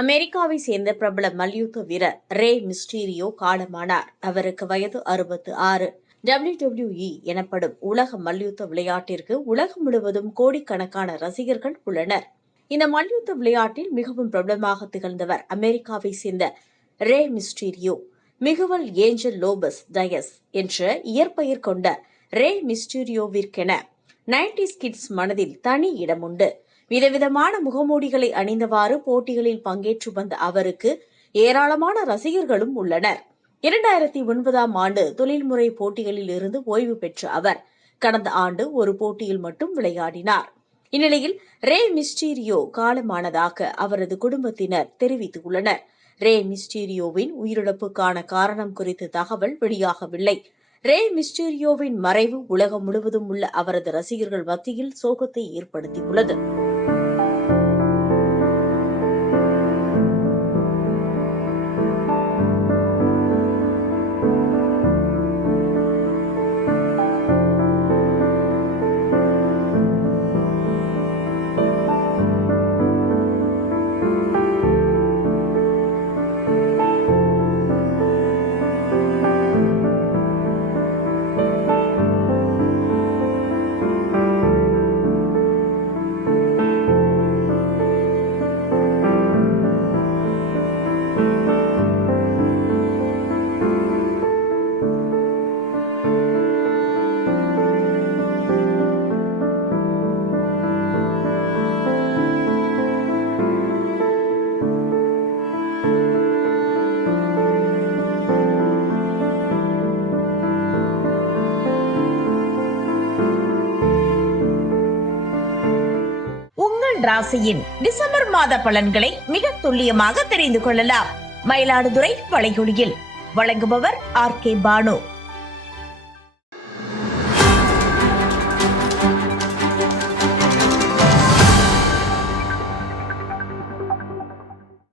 அமெரிக்காவை சேர்ந்த பிரபல மல்யுத்த வீரர் ரே மிஸ்டீரியோ காலமானார். அவருக்கு வயது 66. WWE எனப்படும் உலக மல்யுத்த விளையாட்டிற்கு உலகம் முழுவதும் கோடிக்கணக்கான ரசிகர்கள் உள்ளனர். இந்த மல்யுத்த விளையாட்டில் மிகவும் பிரபலமாக திகழ்ந்தவர் அமெரிக்காவை சேர்ந்த Rey Mysterio. Miguel Angel Lopez Diaz என்ற இயற்பெயர் கொண்ட ரே மிஸ்டீரியோவிற்கென 90s கிட்ஸ் மனதில் தனி இடம் உண்டு. விதவிதமான முகமூடிகளை அணிந்தவாறு போட்டிகளில் பங்கேற்று வந்த அவருக்கு ஏராளமான ரசிகர்களும் உள்ளனர். 2009ஆம் ஆண்டு தொழில்முறை போட்டிகளில் இருந்து ஓய்வு பெற்ற அவர் கடந்த ஆண்டு ஒரு போட்டியில் மட்டும் விளையாடினார். இந்நிலையில் ரே மிஸ்டீரியோ காலமானதாக அவரது குடும்பத்தினர் தெரிவித்துள்ளனர். ரே மிஸ்டீரியோவின் உயிரிழப்புக்கான காரணம் குறித்து தகவல் வெளியாகவில்லை. ரே மிஸ்டீரியோவின் மறைவு உலகம் முழுவதும் உள்ள அவரது ரசிகர்கள் மத்தியில் சோகத்தை ஏற்படுத்தியுள்ளது. ராசியின் டிசம்பர் மாத பலன்களை மிக துல்லியமாக தெரிந்து கொள்ளலாம். மயிலாடுதுறை வளைகுடியில் வழங்குபவர் RK பானு.